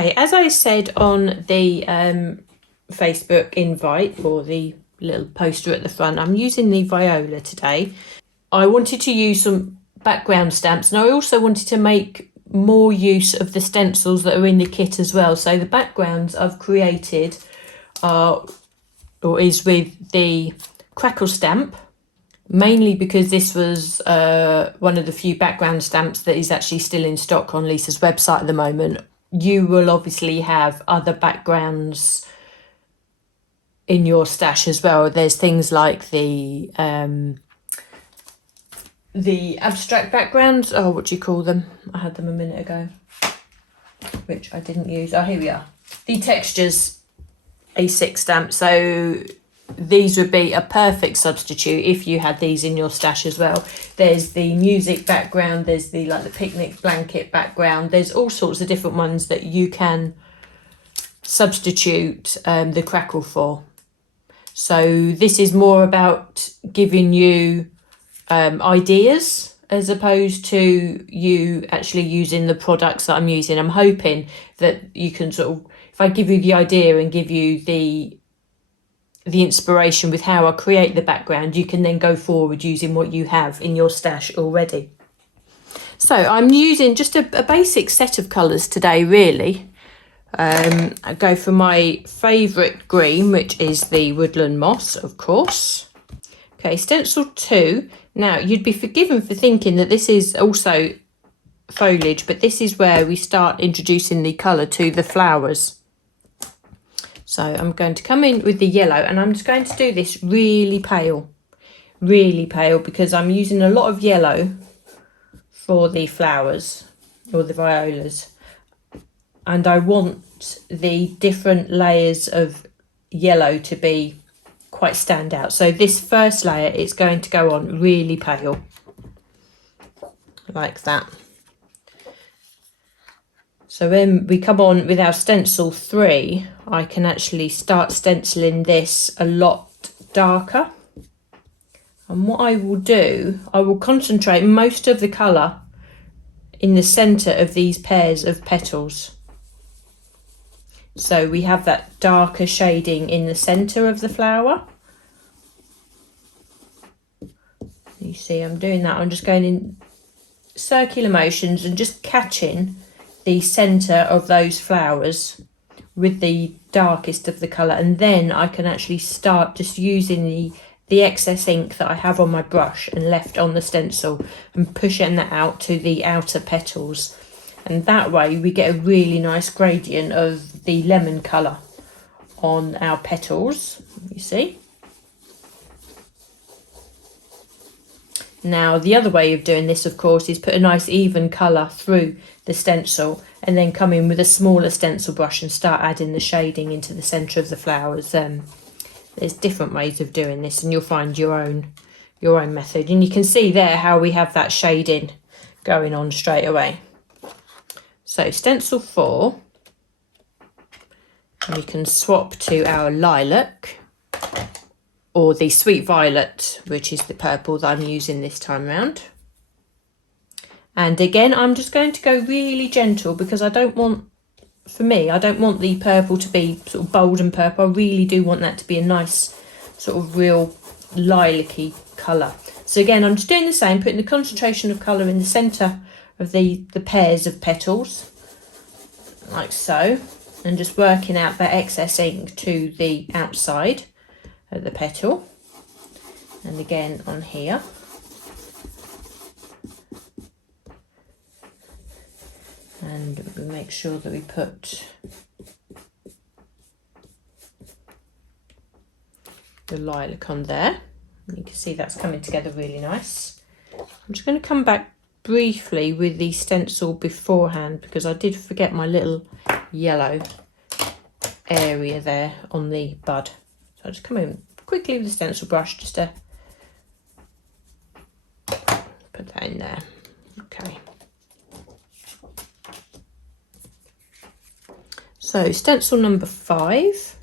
Okay, as I said on the Facebook invite, or the little poster at the front, I'm using the Viola today. I wanted to use some background stamps, and I also wanted to make more use of the stencils that are in the kit as well. So the backgrounds I've created is with the Crackle stamp, mainly because this was one of the few background stamps that is actually still in stock on Lisa's website at the moment. You will obviously have other backgrounds in your stash as well. There's things like the abstract backgrounds. Oh, what do you call them? I had them a minute ago, which I didn't use. Oh, here we are. The textures A6 stamp. So these would be a perfect substitute if you had these in your stash as well. There's the music background, there's the the picnic blanket background. There's all sorts of different ones that you can substitute the Crackle for. So this is more about giving you ideas as opposed to you actually using the products that I'm using. I'm hoping that you can sort of, if I give you the idea and give you the inspiration with how I create the background, you can then go forward using what you have in your stash already. So I'm using just a basic set of colours today, really. I go for my favourite green, which is the Woodland Moss, of course. Okay, stencil 2. Now, you'd be forgiven for thinking that this is also foliage, but this is where we start introducing the colour to the flowers. So I'm going to come in with the yellow, and I'm just going to do this really pale, because I'm using a lot of yellow for the flowers or the violas. And I want the different layers of yellow to be quite stand out. So this first layer is going to go on really pale, like that. So when we come on with our stencil 3, I can actually start stenciling this a lot darker. And what I will do, I will concentrate most of the colour in the centre of these pairs of petals. So we have that darker shading in the centre of the flower. You see I'm doing that. I'm just going in circular motions and just catching the centre of those flowers with the darkest of the colour, and then I can actually start just using the excess ink that I have on my brush and left on the stencil and pushing that out to the outer petals, and that way we get a really nice gradient of the lemon colour on our petals, you see. Now the other way of doing this, of course, is put a nice even colour through the stencil and then come in with a smaller stencil brush and start adding the shading into the centre of the flowers. There's different ways of doing this, and you'll find your own method. And you can see there how we have that shading going on straight away. So stencil 4, and we can swap to our lilac, or the sweet violet, which is the purple that I'm using this time around. And again, I'm just going to go really gentle, because I don't want the purple to be sort of bold and purple. I really do want that to be a nice sort of real lilac-y colour. So again, I'm just doing the same, putting the concentration of colour in the centre of the pairs of petals, like so, and just working out that excess ink to the outside of the petal, and again on here. And we make sure that we put the lilac on there. You can see that's coming together really nice. I'm just going to come back briefly with the stencil beforehand, because I did forget my little yellow area there on the bud. So I'll just come in quickly with the stencil brush just to put that in there. Okay. So stencil number 5,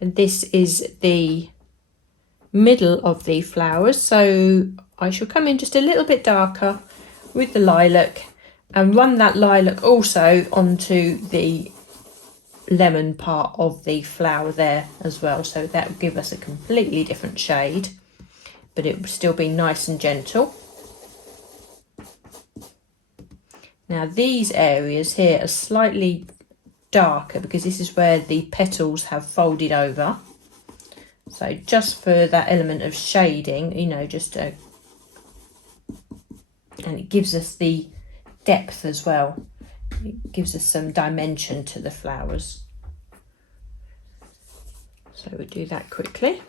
and this is the middle of the flowers. So I shall come in just a little bit darker with the lilac and run that lilac also onto the lemon part of the flower there as well, so that will give us a completely different shade, but it will still be nice and gentle. Now these areas here are slightly darker because this is where the petals have folded over, so just for that element of shading, you know, and it gives us the depth as well. It gives us some dimension to the flowers. So we'll do that quickly.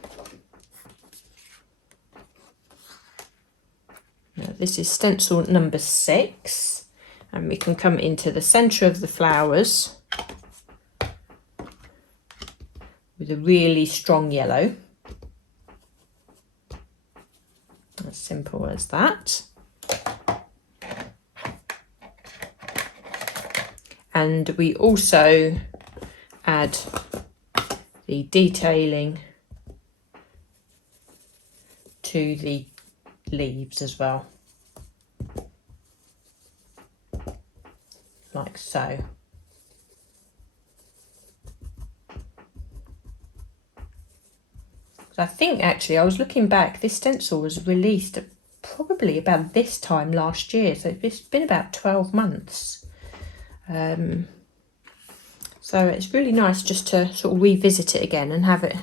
Now this is stencil number 6, and we can come into the centre of the flowers with a really strong yellow. As simple as that. And we also add the detailing to the leaves as well, like so. I think actually, I was looking back, this stencil was released probably about this time last year, so it's been about 12 months. So it's really nice just to sort of revisit it again and have it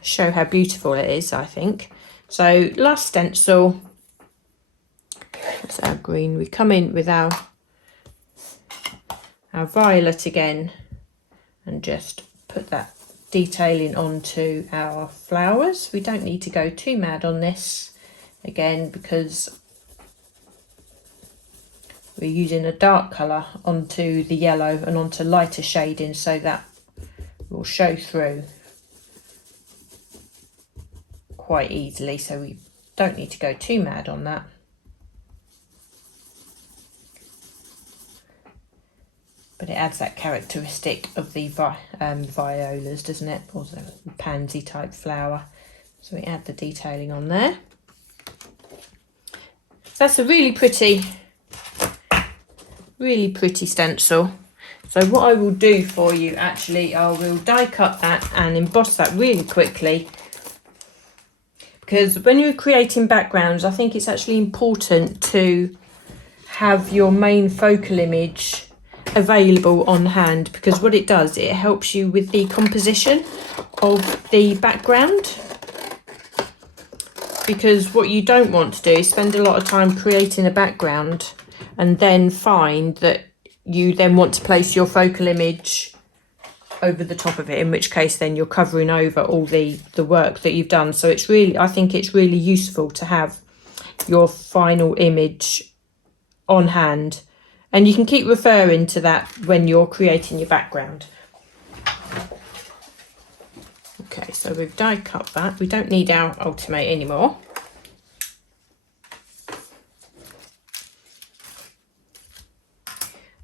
show how beautiful it is, I think. So last stencil, that's our green. We come in with our violet again and just put that detailing onto our flowers. We don't need to go too mad on this again because we're using a dark colour onto the yellow and onto lighter shading, so that will show through quite easily, so we don't need to go too mad on that. But it adds that characteristic of the violas, doesn't it, or the pansy type flower. So we add the detailing on there. So that's a really pretty stencil. So what I will do for you, actually, I will die cut that and emboss that really quickly, because when you're creating backgrounds, I think it's actually important to have your main focal image available on hand, because what it does, it helps you with the composition of the background. Because what you don't want to do is spend a lot of time creating a background and then find that you then want to place your focal image over the top of it, in which case then you're covering over all the work that you've done. So it's really, I think it's really useful to have your final image on hand, and you can keep referring to that when you're creating your background. Okay, so we've die cut that. We don't need our ultimate anymore.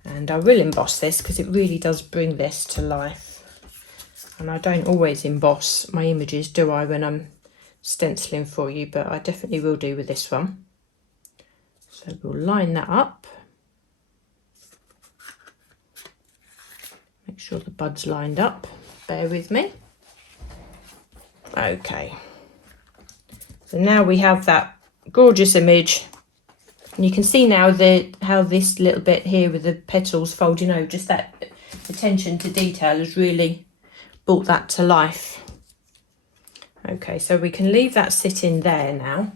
And I will emboss this because it really does bring this to life. And I don't always emboss my images, do I, when I'm stenciling for you, but I definitely will do with this one. So we'll line that up. Make sure the bud's lined up. Bear with me. Okay. So now we have that gorgeous image. And you can see now how this little bit here with the petals folding over, just that attention to detail has really brought that to life. Okay, so we can leave that sitting there now.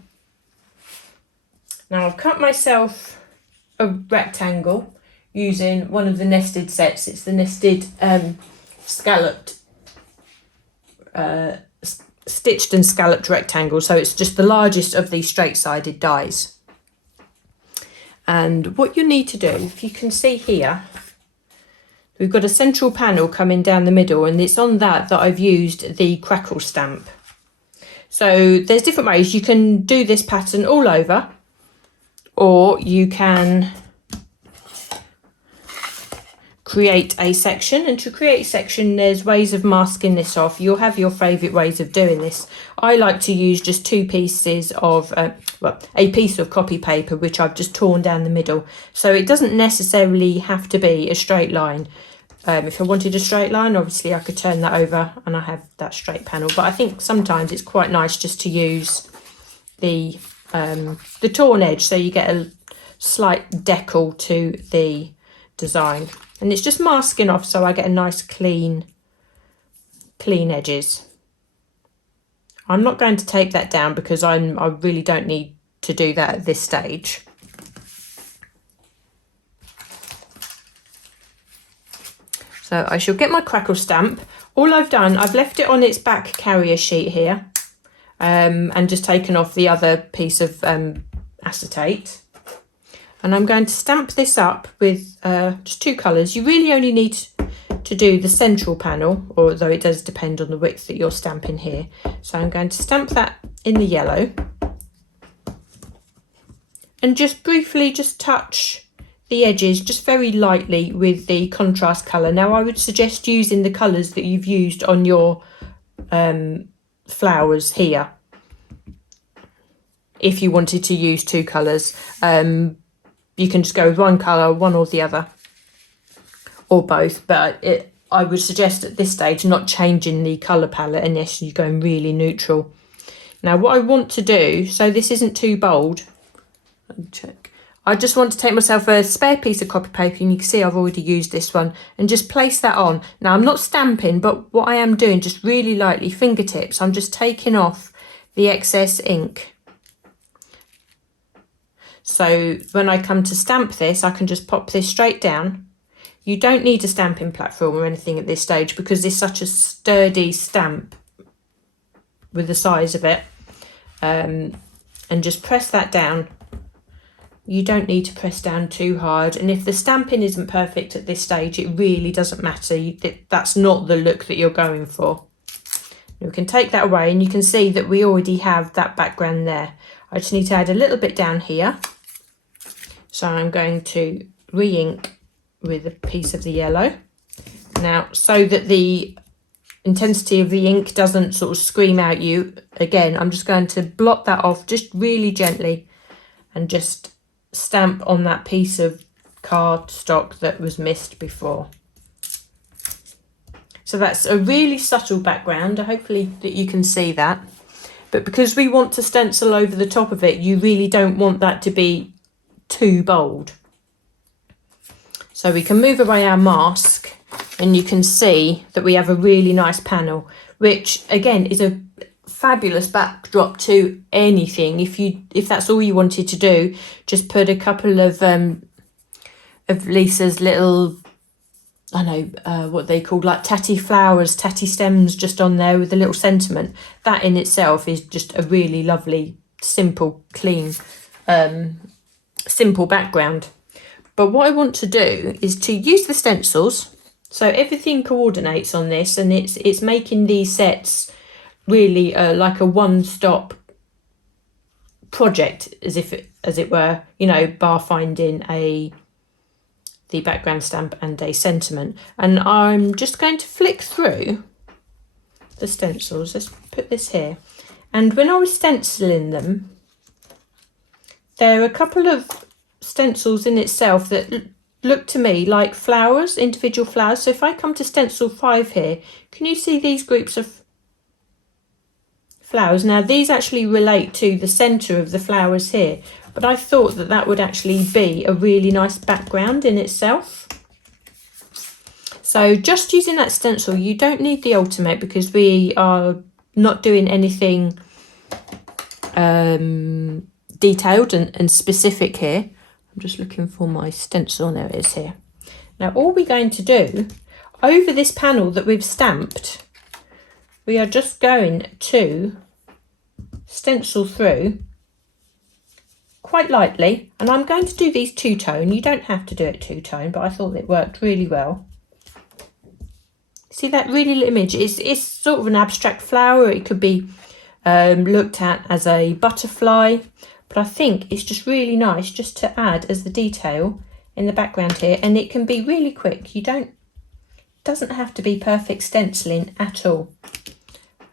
Now I've cut myself a rectangle using one of the nested sets. It's the nested scalloped, stitched and scalloped rectangle. So it's just the largest of these straight-sided dies. And what you need to do, if you can see here, we've got a central panel coming down the middle, and it's on that I've used the crackle stamp. So there's different ways. You can do this pattern all over, or you can create a section, and to create a section there's ways of masking this off. You'll have your favourite ways of doing this. I like to use just two pieces of a piece of copy paper which I've just torn down the middle, so it doesn't necessarily have to be a straight line. If I wanted a straight line, obviously I could turn that over and I have that straight panel, but I think sometimes it's quite nice just to use the torn edge, so you get a slight decal to the design, and it's just masking off so I get a nice clean edges. I'm not going to tape that down because I really don't need to do that at this stage. So I shall get my crackle stamp. All I've done, I've left it on its back carrier sheet here, and just taken off the other piece of acetate. And I'm going to stamp this up with just two colours. You really only need to do the central panel, although it does depend on the width that you're stamping here. So I'm going to stamp that in the yellow and just briefly just touch the edges just very lightly with the contrast colour. Now I would suggest using the colours that you've used on your flowers here if you wanted to use two colours. You can just go with one colour, one or the other, or both, but I would suggest at this stage not changing the colour palette unless you're going really neutral. Now what I want to do, so this isn't too bold, let me check. I just want to take myself a spare piece of copy paper, and you can see I've already used this one, and just place that on. Now I'm not stamping, but what I am doing, just really lightly, fingertips, I'm just taking off the excess ink. So when I come to stamp this, I can just pop this straight down. You don't need a stamping platform or anything at this stage because it's such a sturdy stamp with the size of it. And just press that down. You don't need to press down too hard. And if the stamping isn't perfect at this stage, it really doesn't matter. That's not the look that you're going for. We can take that away, and you can see that we already have that background there. I just need to add a little bit down here. So I'm going to re-ink with a piece of the yellow. Now, so that the intensity of the ink doesn't sort of scream at you, again, I'm just going to blot that off just really gently and just stamp on that piece of cardstock that was missed before. So that's a really subtle background. Hopefully that you can see that. But because we want to stencil over the top of it, you really don't want that to be too bold. So we can move away our mask, and you can see that we have a really nice panel, which again is a fabulous backdrop to anything. If that's all you wanted to do, just put a couple of Lisa's little, I know what they call, like tatty flowers, tatty stems just on there with a little sentiment. That in itself is just a really lovely, simple, clean, simple background. But what I want to do is to use the stencils, so everything coordinates on this, and it's making these sets really like a one-stop project, as it were, you know, bar finding the background stamp and a sentiment. And I'm just going to flick through the stencils. Let's put this here. And when I was stenciling them, there are a couple of stencils in itself that look to me like flowers, individual flowers. So if I come to stencil 5 here, can you see these groups of flowers? Now these actually relate to the centre of the flowers here, but I thought that that would actually be a really nice background in itself. So just using that stencil, you don't need the ultimate because we are not doing anything detailed and specific here. I'm just looking for my stencil. There it is here. Now all we're going to do over this panel that we've stamped, we are just going to stencil through quite lightly, and I'm going to do these two-tone. You don't have to do it two-tone, but I thought it worked really well. See that really little image? It's sort of an abstract flower. It could be looked at as a butterfly, but I think it's just really nice just to add as the detail in the background here, and it can be really quick. Doesn't have to be perfect stenciling at all.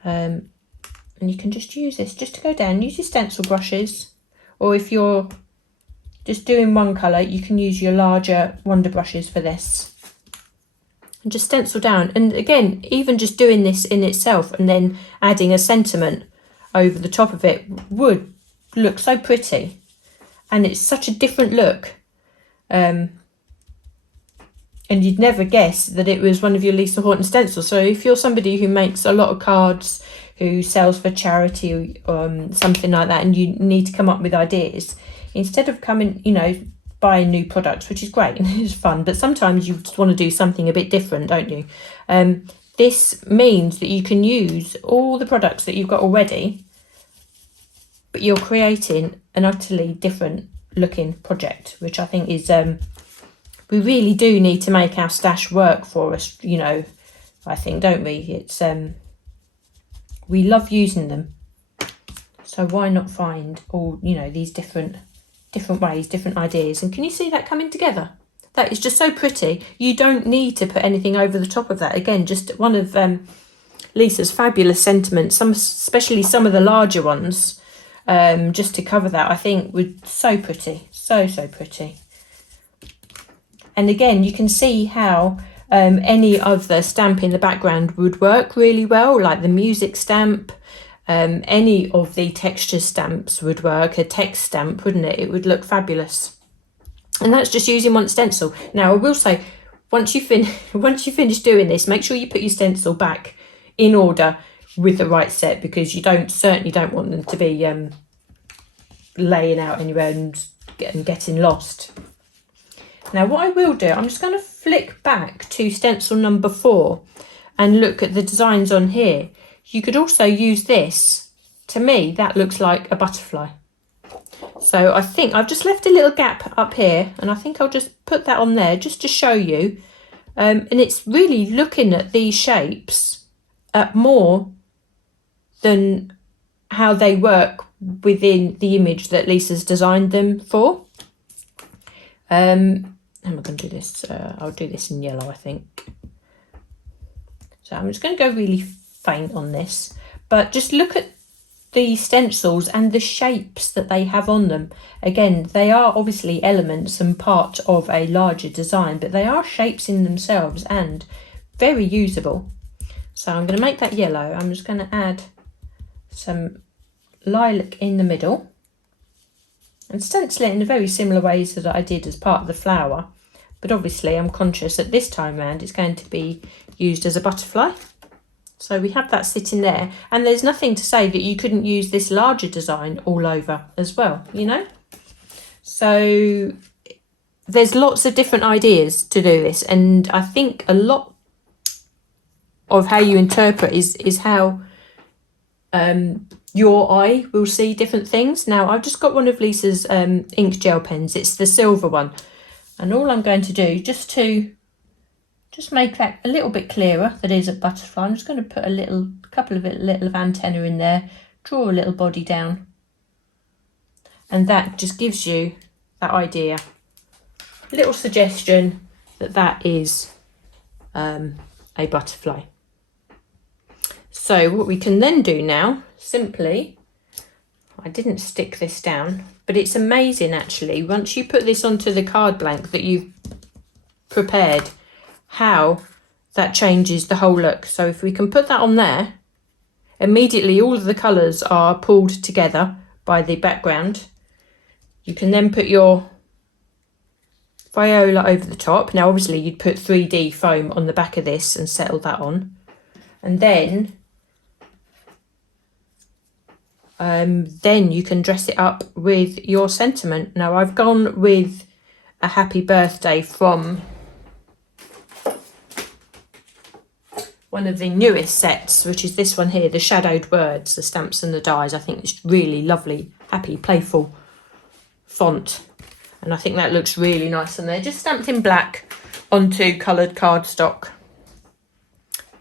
And you can just use this just to go down. Use your stencil brushes, or if you're just doing one colour, you can use your larger wonder brushes for this. And just stencil down. And again, even just doing this in itself and then adding a sentiment over the top of it would look so pretty. And it's such a different look. And you'd never guess that it was one of your Lisa Horton stencils. So if you're somebody who makes a lot of cards, who sells for charity, something like that, and you need to come up with ideas, instead of coming, buying new products, which is great and it's fun, but sometimes you just want to do something a bit different, don't you? This means that you can use all the products that you've got already, but you're creating an utterly different looking project, which I think is, we really do need to make our stash work for us, I think, don't we? It's, we love using them. So why not find all, these different ways, different ideas. And can you see that coming together? That is just so pretty. You don't need to put anything over the top of that. Again, just one of Lisa's fabulous sentiments, especially some of the larger ones, just to cover that, I think would so pretty. So pretty. And again, you can see how any of the stamp in the background would work really well, like the music stamp. Any of the texture stamps would work, a text stamp, wouldn't it? It would look fabulous. And that's just using one stencil. Now, I will say, once you finish doing this, make sure you put your stencil back in order with the right set, because you certainly don't want them to be laying out anywhere and getting lost. Now, what I will do, I'm just going to flick back to stencil number 4 and look at the designs on here. You could also use this. To me, that looks like a butterfly. So I think I've just left a little gap up here, and I think I'll just put that on there just to show you. And it's really looking at these shapes more than how they work within the image that Lisa's designed them for. How am I going to do this? I'll do this in yellow, I think. So I'm just going to go really faint on this, but just look at the stencils and the shapes that they have on them. Again, they are obviously elements and part of a larger design, but they are shapes in themselves and very usable. So I'm going to make that yellow. I'm just going to add some lilac in the middle and stencil it in a very similar ways that I did as part of the flower, but obviously I'm conscious that this time round it's going to be used as a butterfly. So we have that sitting there, and there's nothing to say that you couldn't use this larger design all over as well, So there's lots of different ideas to do this, and I think a lot of how you interpret is how your eye will see different things. Now, I've just got one of Lisa's ink gel pens. It's the silver one, and all I'm going to do just to make that a little bit clearer, that is a butterfly, I'm just going to put a couple of little antenna in there, draw a little body down, and that just gives you that idea, a little suggestion that is a butterfly. So what we can then do now, simply, I didn't stick this down, but it's amazing actually, once you put this onto the card blank that you've prepared, how that changes the whole look. So if we can put that on there, immediately all of the colours are pulled together by the background. You can then put your Viola over the top. Now obviously you'd put 3D foam on the back of this and settle that on, and then you can dress it up with your sentiment. Now I've gone with a happy birthday from one of the newest sets, which is this one here, the shadowed words, the stamps and the dies. I think it's really lovely, happy, playful font, and I think that looks really nice on there, just stamped in black onto coloured cardstock.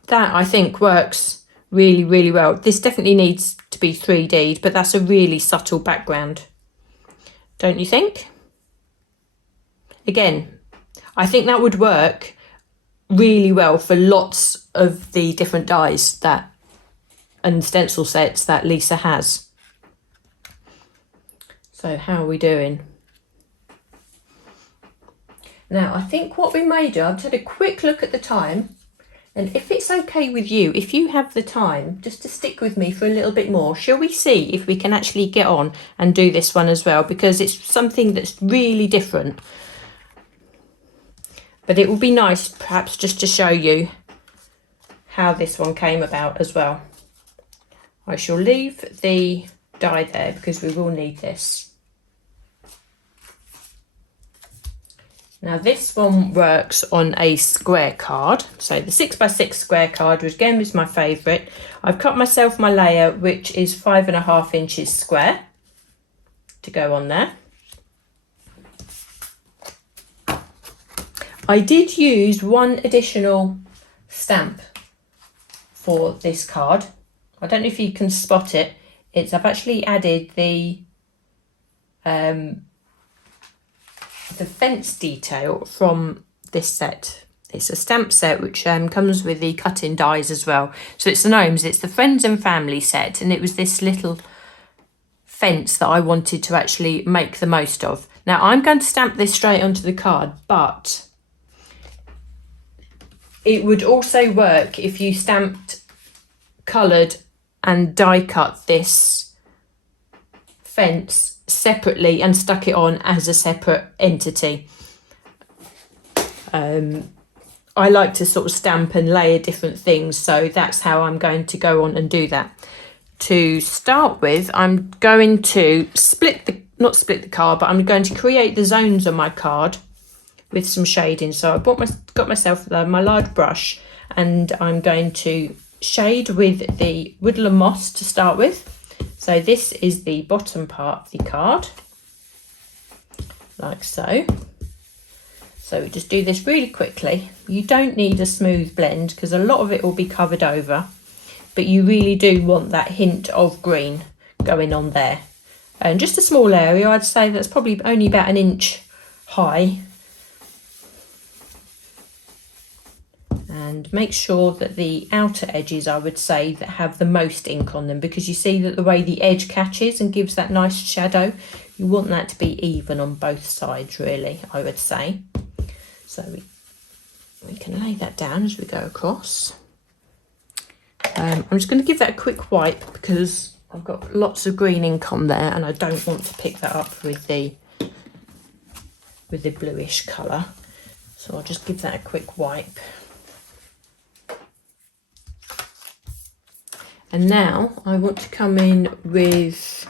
That I think works really, really well. This definitely needs to be 3D'd, but that's a really subtle background, don't you think? Again, I think that would work really well for lots of the different dies that and stencil sets that Lisa has. So how are we doing? Now, I think what we may do, I've had a quick look at the time, and if it's okay with you, if you have the time, just to stick with me for a little bit more, shall we see if we can actually get on and do this one as well, because it's something that's really different. But it will be nice perhaps just to show you how this one came about as well. I shall leave the die there because we will need this. Now this one works on a square card. So the 6x6 square card, which again is my favourite. I've cut myself my layer, which is 5.5 inches square, to go on there. I did use one additional stamp for this card. I don't know if you can spot it. I've actually added the fence detail from this set. It's a stamp set which comes with the cut-in dies as well. So it's the Gnomes, it's the Friends and Family set, and it was this little fence that I wanted to actually make the most of. Now I'm going to stamp this straight onto the card, but it would also work if you stamped, coloured and die cut this fence separately and stuck it on as a separate entity. I like to sort of stamp and layer different things, so that's how I'm going to go on and do that. To start with, I'm going to not split the card, but I'm going to create the zones on my card with some shading. So I got myself my large brush, and I'm going to shade with the Woodland Moss to start with. So this is the bottom part of the card, like so. So we just do this really quickly. You don't need a smooth blend because a lot of it will be covered over, but you really do want that hint of green going on there. And just a small area, I'd say that's probably only about 1 inch high. And make sure that the outer edges, I would say, that have the most ink on them, because you see that the way the edge catches and gives that nice shadow, you want that to be even on both sides, really, I would say. So we can lay that down as we go across. I'm just going to give that a quick wipe because I've got lots of green ink on there and I don't want to pick that up with the bluish colour. So I'll just give that a quick wipe. And now I want to come in with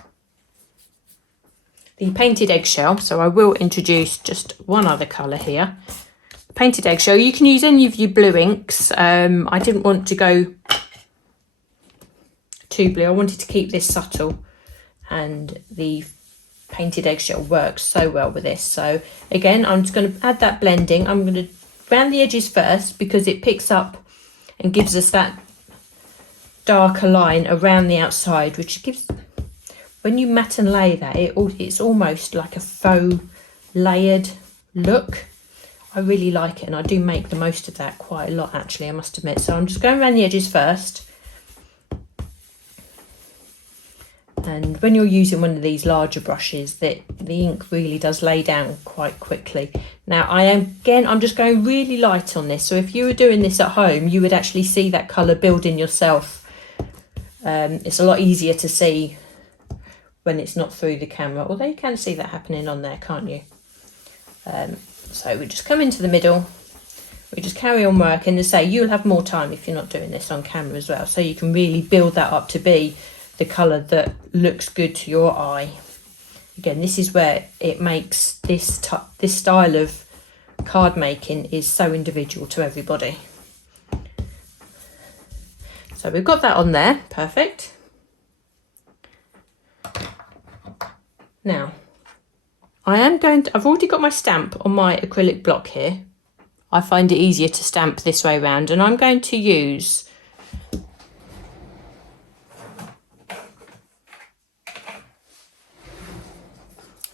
the painted eggshell. So I will introduce just one other colour here. Painted eggshell, you can use any of your blue inks. I didn't want to go too blue. I wanted to keep this subtle, and the painted eggshell works so well with this. So again, I'm just going to add that blending. I'm going to round the edges first because it picks up and gives us that darker line around the outside, which gives, when you matte and lay that, it's almost like a faux layered look. I really like it, and I do make the most of that quite a lot, actually, I must admit. So I'm just going around the edges first. And when you're using one of these larger brushes, the ink really does lay down quite quickly. Now I'm just going really light on this. So if you were doing this at home, you would actually see that colour building yourself. It's a lot easier to see when it's not through the camera, although you can see that happening on there, can't you? So we just come into the middle, we just carry on working. And say, you'll have more time if you're not doing this on camera as well, so you can really build that up to be the colour that looks good to your eye. Again, this is where it makes this style of card making is so individual to everybody. So we've got that on there, perfect. Now, I've already got my stamp on my acrylic block here. I find it easier to stamp this way around, and I'm going to use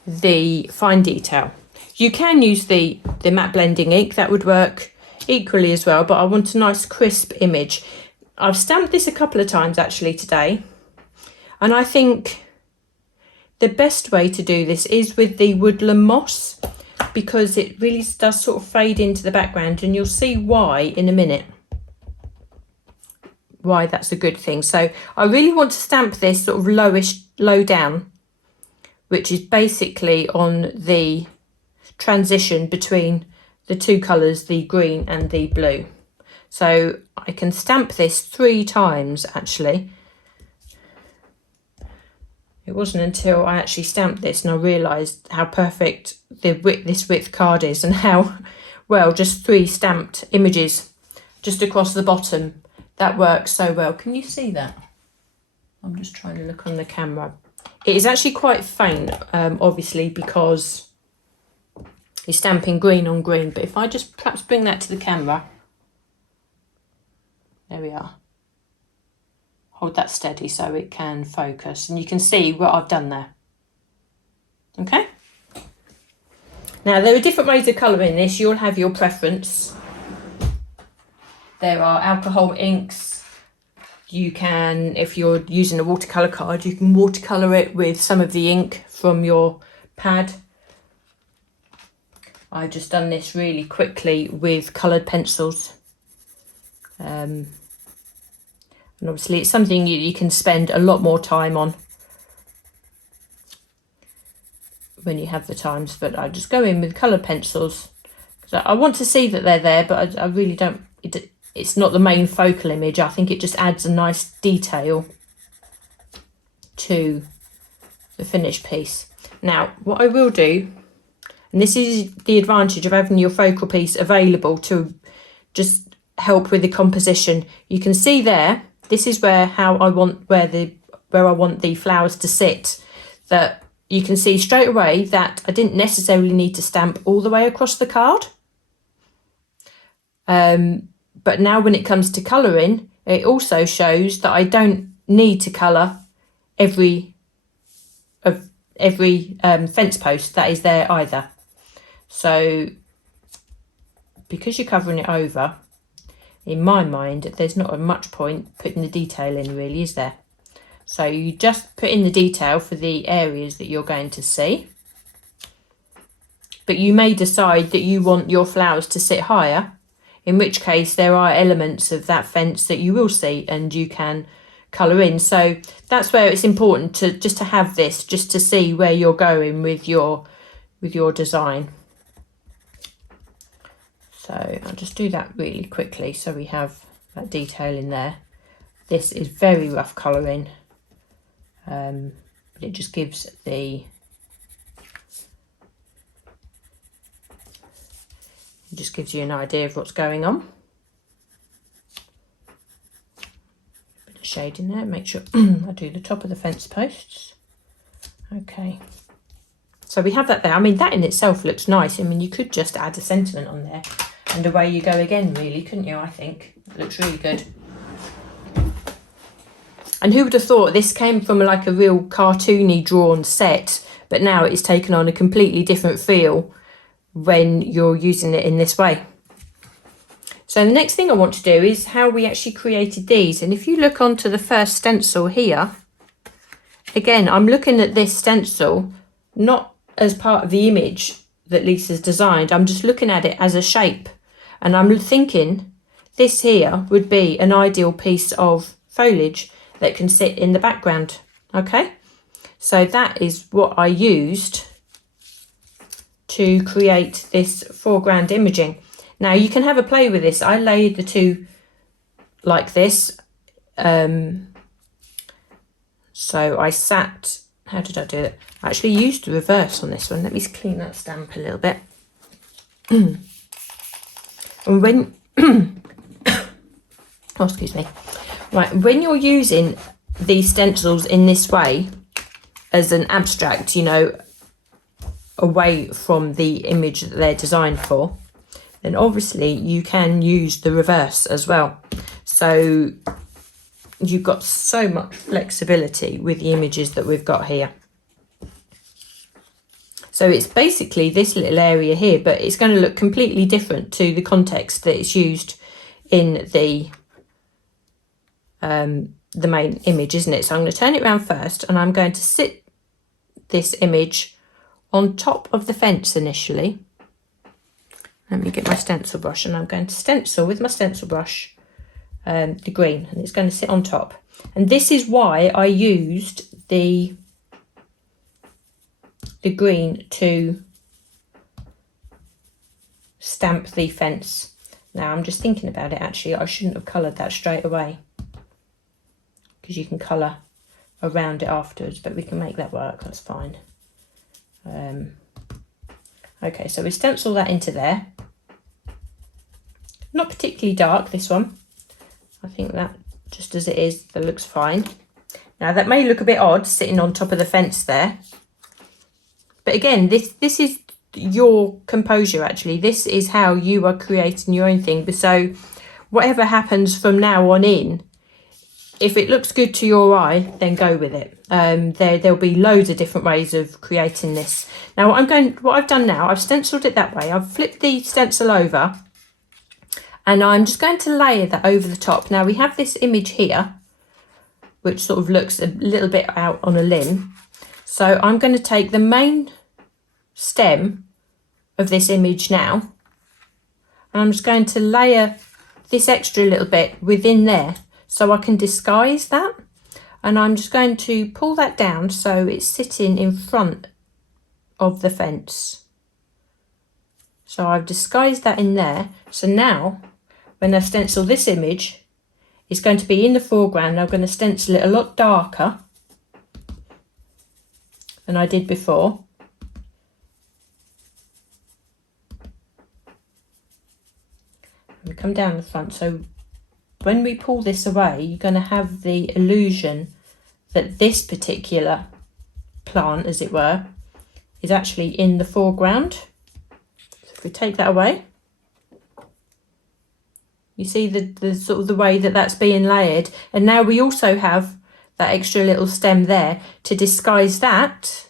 the fine detail. You can use the the matte blending ink, that would work equally as well, but I want a nice crisp image. I've stamped this a couple of times actually today, and I think the best way to do this is with the Woodland moss, because it really does sort of fade into the background, and you'll see why in a minute, why that's a good thing. So I really want to stamp this sort of low down, which is basically on the transition between the two colours, the green and the blue. So I can stamp this 3 times actually. It wasn't until I actually stamped this and I realised how perfect this width card is, and how well just 3 stamped images just across the bottom, that works so well. Can you see that? I'm just trying to look on the camera. It is actually quite faint, obviously, because you're stamping green on green, but if I just perhaps bring that to the camera, there we are. Hold that steady so it can focus, and you can see what I've done there. Okay. Now there are different ways of colouring this. You'll have your preference. There are alcohol inks. You can, if you're using a watercolour card, you can watercolour it with some of the ink from your pad. I've just done this really quickly with coloured pencils. And obviously it's something you can spend a lot more time on when you have the times, but I just go in with coloured pencils. So I want to see that they're there, but I really don't, it's not the main focal image. I think it just adds a nice detail to the finished piece. Now, what I will do, and this is the advantage of having your focal piece available to just help with the composition. You can see there, this is where I want the flowers to sit. That you can see straight away that I didn't necessarily need to stamp all the way across the card. But now when it comes to colouring, it also shows that I don't need to colour every fence post that is there either. So because you're covering it over, in my mind, there's not much point putting the detail in, really, is there? So you just put in the detail for the areas that you're going to see. But you may decide that you want your flowers to sit higher, in which case there are elements of that fence that you will see and you can colour in. So that's where it's important to have this, just to see where you're going with your design. So I'll just do that really quickly so we have that detail in there. This is very rough colouring, but it just gives you an idea of what's going on. Bit of shade in there, make sure I do the top of the fence posts. Okay. So we have that there. I mean, that in itself looks nice. I mean, you could just add a sentiment on there and away you go again, really, couldn't you? I think it looks really good. And who would have thought this came from like a real cartoony drawn set, but now it's taken on a completely different feel when you're using it in this way. So the next thing I want to do is how we actually created these. And if you look onto the first stencil here, again, I'm looking at this stencil not as part of the image that Lisa's designed. I'm just looking at it as a shape, and I'm thinking this here would be an ideal piece of foliage that can sit in the background. Okay, so that is what I used to create this foreground imaging. Now you can have a play with this. I laid the two like this. So I sat, how did I do it? I actually used the reverse on this one. Let me clean that stamp a little bit. And when, oh, excuse me. Right, when you're using these stencils in this way as an abstract, you know, away from the image that they're designed for, then obviously you can use the reverse as well. So you've got so much flexibility with the images that we've got here. So it's basically this little area here, but it's going to look completely different to the context that it's used in the main image, isn't it? So I'm going to turn it around first, and I'm going to sit this image on top of the fence initially. Let me get my stencil brush, and I'm going to stencil with my stencil brush the green, and it's going to sit on top. And this is why I used the green to stamp the fence. Now I'm just thinking about it, actually I shouldn't have coloured that straight away, because you can colour around it afterwards, but we can make that work, that's fine. Okay, so we stencil that into there. Not particularly dark, this one. I think that just as it is, that looks fine. Now that may look a bit odd sitting on top of the fence there, but again, this is your composure actually. This is how you are creating your own thing. So whatever happens from now on in, if it looks good to your eye, then go with it. There'll be loads of different ways of creating this. Now what I've done now, I've stenciled it that way. I've flipped the stencil over, and I'm just going to layer that over the top. Now we have this image here, which sort of looks a little bit out on a limb. So I'm going to take the main stem of this image now, and I'm just going to layer this extra little bit within there so I can disguise that. And I'm just going to pull that down so it's sitting in front of the fence. So I've disguised that in there. So now when I stencil this image, it's going to be in the foreground. I'm going to stencil it a lot darker than I did before. And come down the front. So when we pull this away, you're going to have the illusion that this particular plant, as it were, is actually in the foreground. So if we take that away, you see the sort of the way that that's being layered. And now we also have that extra little stem there. To disguise that,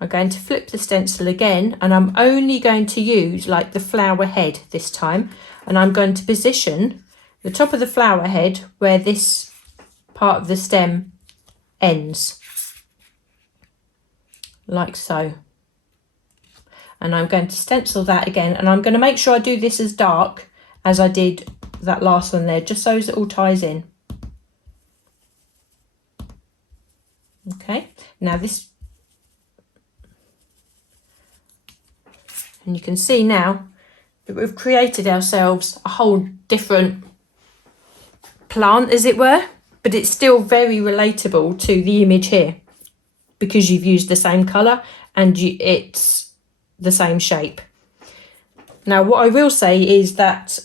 I'm going to flip the stencil again, and I'm only going to use like the flower head this time, and I'm going to position the top of the flower head where this part of the stem ends, like so. And I'm going to stencil that again, and I'm going to make sure I do this as dark as I did that last one there, just so as it all ties in. Okay, now this, and you can see now that we've created ourselves a whole different plant, as it were, but it's still very relatable to the image here because you've used the same colour and it's the same shape. Now what I will say is that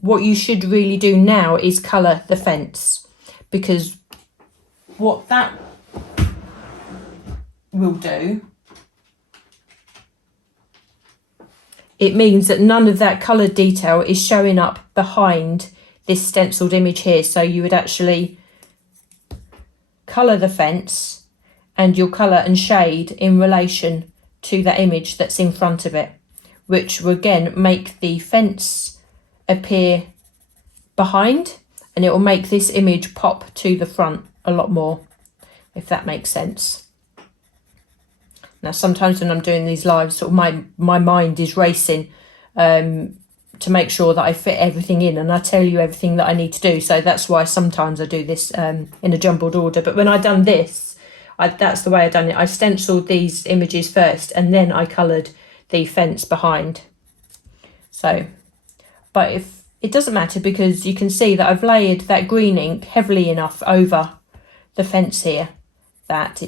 what you should really do now is colour the fence, because what that will do, it means that none of that coloured detail is showing up behind this stenciled image here. So you would actually colour the fence, and you'll colour and shade in relation to that image that's in front of it, which will again make the fence appear behind, and it will make this image pop to the front a lot more, if that makes sense. Now sometimes when I'm doing these lives, sort of my mind is racing to make sure that I fit everything in, and I tell you everything that I need to do. So that's why sometimes I do this in a jumbled order. But when I done this, that's the way I done it. I stenciled these images first, and then I coloured the fence behind. So, but if it doesn't matter, because you can see that I've layered that green ink heavily enough over the fence here that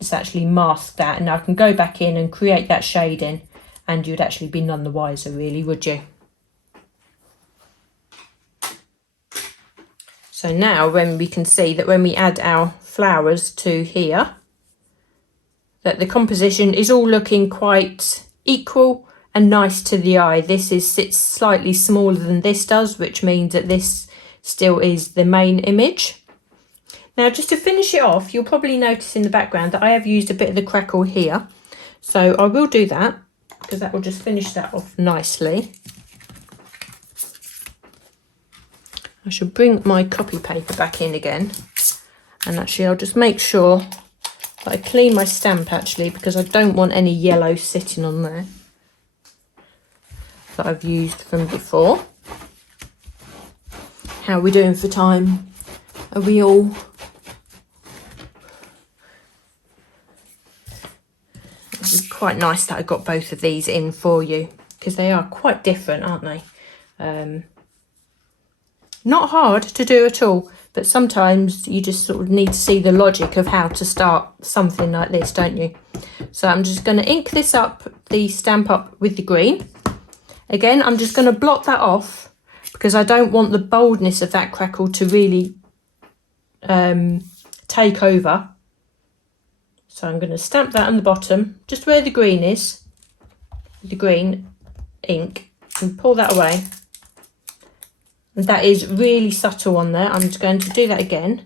it's actually masked that, and I can go back in and create that shading, and you'd actually be none the wiser, really, would you? So now when we can see that when we add our flowers to here, that the composition is all looking quite equal and nice to the eye. This sits slightly smaller than this does, which means that this still is the main image. Now just to finish it off, you'll probably notice in the background that I have used a bit of the crackle here So I will do that because that will just finish that off nicely. I should bring my copy paper back in again, and actually I'll just make sure that I clean my stamp actually, because I don't want any yellow sitting on there that I've used from before. How are we doing for time? Are we all... This is quite nice that I got both of these in for you, because they are quite different, aren't they? Not hard to do at all, but sometimes you just sort of need to see the logic of how to start something like this, don't you? So I'm just going to ink this up, the stamp up with the green. Again, I'm just going to blot that off because I don't want the boldness of that crackle to really take over. So I'm going to stamp that on the bottom, just where the green is, the green ink, and pull that away. And that is really subtle on there. I'm just going to do that again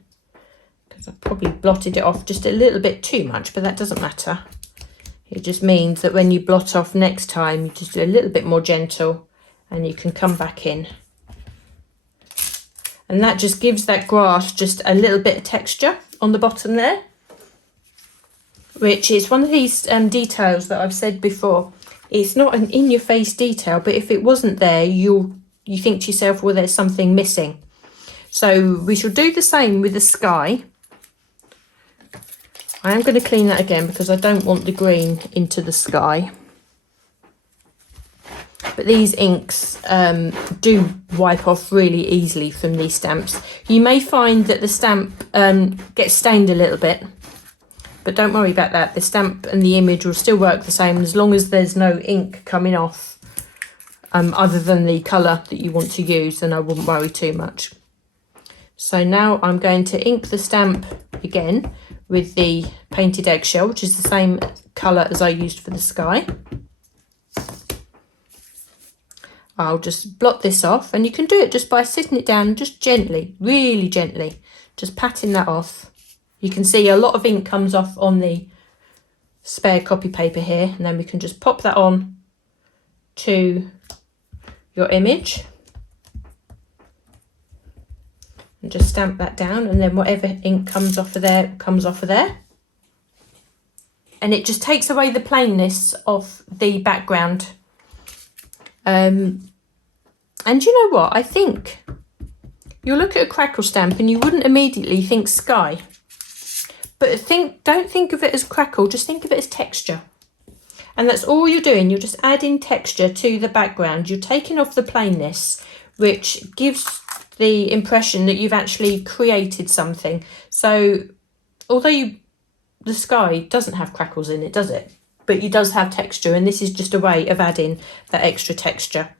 because I've probably blotted it off just a little bit too much, but that doesn't matter. It just means that when you blot off next time, you just do a little bit more gentle and you can come back in. And that just gives that grass just a little bit of texture on the bottom there, which is one of these details that I've said before. It's not an in-your-face detail, but if it wasn't there, you think to yourself, well, there's something missing. So we shall do the same with the sky. I am going to clean that again because I don't want the green into the sky. But these inks do wipe off really easily from these stamps. You may find that the stamp gets stained a little bit, but don't worry about that. The stamp and the image will still work the same as long as there's no ink coming off. Other than the colour that you want to use, then I wouldn't worry too much. So now I'm going to ink the stamp again with the painted eggshell, which is the same colour as I used for the sky. I'll just blot this off, and you can do it just by sitting it down just gently, really gently, just patting that off. You can see a lot of ink comes off on the spare copy paper here, and then we can just pop that on to your image and just stamp that down, and then whatever ink comes off of there comes off of there, and it just takes away the plainness of the background. And you know what, I think you'll look at a crackle stamp and you wouldn't immediately think sky, but don't think of it as crackle, just think of it as texture. And that's all you're doing. You're just adding texture to the background. You're taking off the plainness, which gives the impression that you've actually created something. So although the sky doesn't have crackles in it, does it? But it does have texture, and this is just a way of adding that extra texture,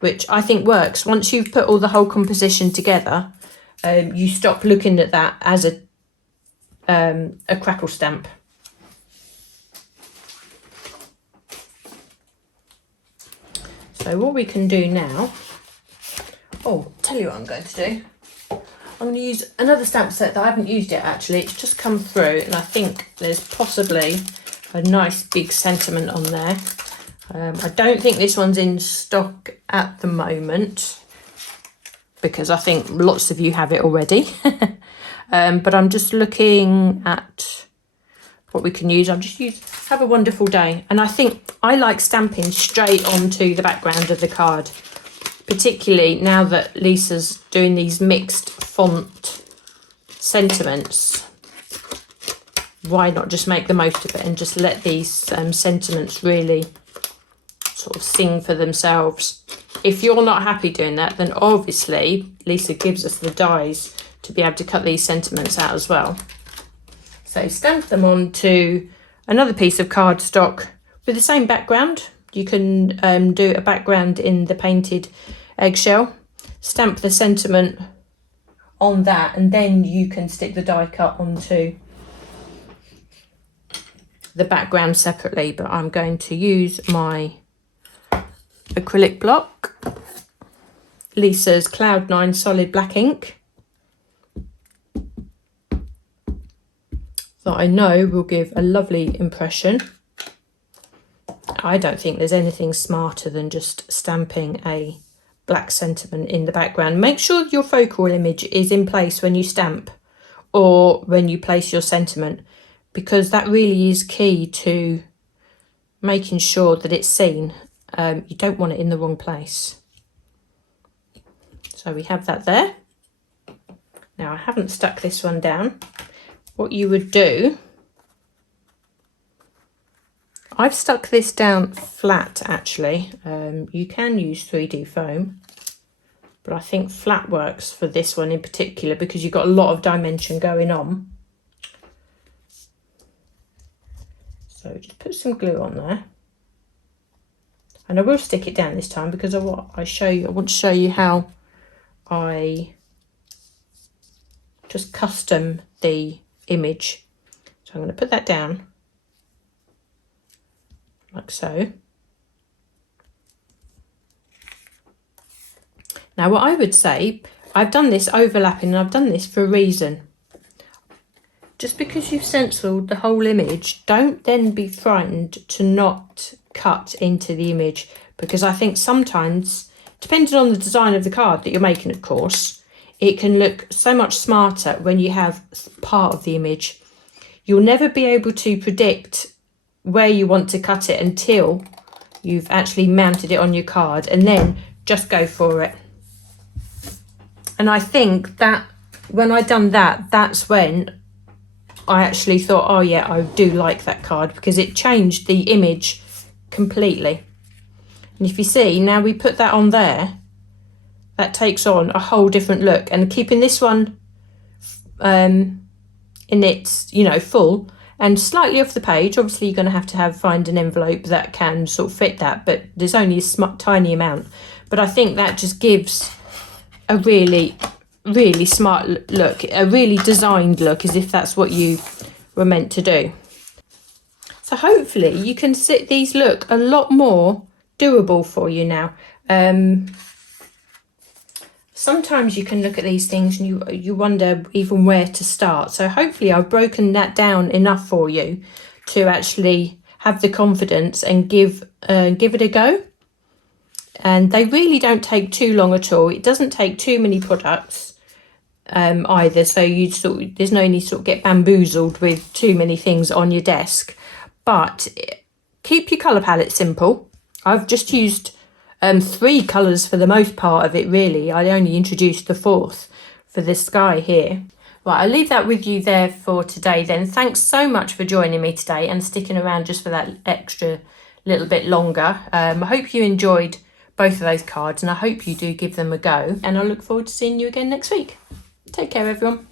which I think works. Once you've put all the whole composition together, you stop looking at that as a crackle stamp. So what we can do now, tell you what I'm going to do. I'm going to use another stamp set that I haven't used yet actually. It's just come through, and I think there's possibly a nice big sentiment on there. I don't think this one's in stock at the moment because I think lots of you have it already. But I'm just looking at what we can use. I'll just use Have a Wonderful Day. And I think I like stamping straight onto the background of the card, particularly now that Lisa's doing these mixed font sentiments. Why not just make the most of it and just let these sentiments really sort of sing for themselves. If you're not happy doing that, then obviously Lisa gives us the dies to be able to cut these sentiments out as well. So stamp them onto another piece of cardstock with the same background. You can do a background in the painted eggshell, stamp the sentiment on that, and then you can stick the die cut onto the background separately. But I'm going to use my acrylic block, Lisa's Cloud 9 solid black ink, that I know will give a lovely impression. I don't think there's anything smarter than just stamping a black sentiment in the background. Make sure your focal image is in place when you stamp or when you place your sentiment, because that really is key to making sure that it's seen. You don't want it in the wrong place. So we have that there. Now I haven't stuck this one down. What you would do, I've stuck this down flat actually. You can use 3D foam, but I think flat works for this one in particular because you've got a lot of dimension going on. So just put some glue on there. And I will stick it down this time because I want to show you how I just custom the image. So I'm going to put that down like so. Now what I would say, I've done this overlapping and I've done this for a reason. Just because you've stenciled the whole image, don't then be frightened to not cut into the image, because I think sometimes, depending on the design of the card that you're making, of course, it can look so much smarter when you have part of the image. You'll never be able to predict where you want to cut it until you've actually mounted it on your card, and then just go for it. And I think that when I done that, that's when I actually thought, oh yeah, I do like that card, because it changed the image completely. And if you see, now we put that on there, that takes on a whole different look. And keeping this one in its, you know, full and slightly off the page, obviously you're going to have find an envelope that can sort of fit that, but there's only a tiny amount. But I think that just gives a really smart look, a really designed look, as if that's what you were meant to do. So hopefully you can see these look a lot more doable for you now. Sometimes you can look at these things and you wonder even where to start. So hopefully I've broken that down enough for you to actually have the confidence and give it a go. And they really don't take too long at all. It doesn't take too many products either, so there's no need to sort of get bamboozled with too many things on your desk. But keep your colour palette simple. I've just used 3 colours for the most part of it, really. I only introduced the 4th for this sky here. Right, I'll leave that with you there for today then. Thanks so much for joining me today and sticking around just for that extra little bit longer. I hope you enjoyed both of those cards, and I hope you do give them a go, and I look forward to seeing you again next week. Take care, everyone.